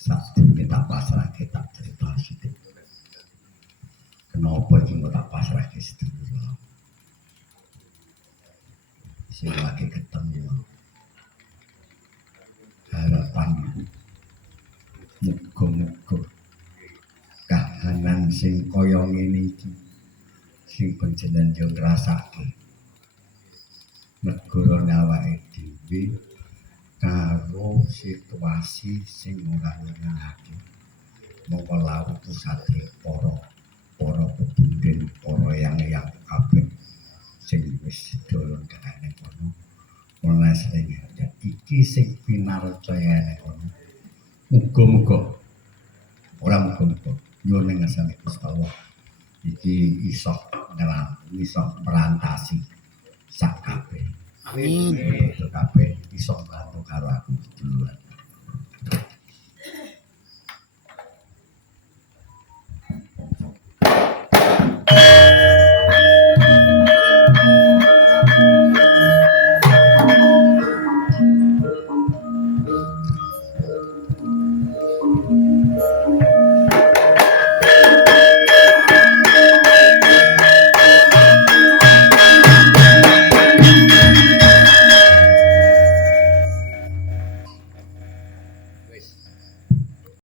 Sadurunge tak pasrahke tak cerita sithik. Kenapa iki kok tak pasrahke sedulur? Sing lagi ketemu. Harapan muga-muga kahanan sing kaya ngene iki sing panjenengan yo ngrasake negara awake dhewe karo situasi sing ora nyenengake mongko laut pusate para pebunden para yang kabeh sing wis dolong kene kono mulai sering ya iki sing pinarcayane kono muga-muga ora muga-muga nyuwun ngasane Gusti Allah iki iso merantasi sak kabeh. Amin. Kabeh iso bantu karo aku duluan.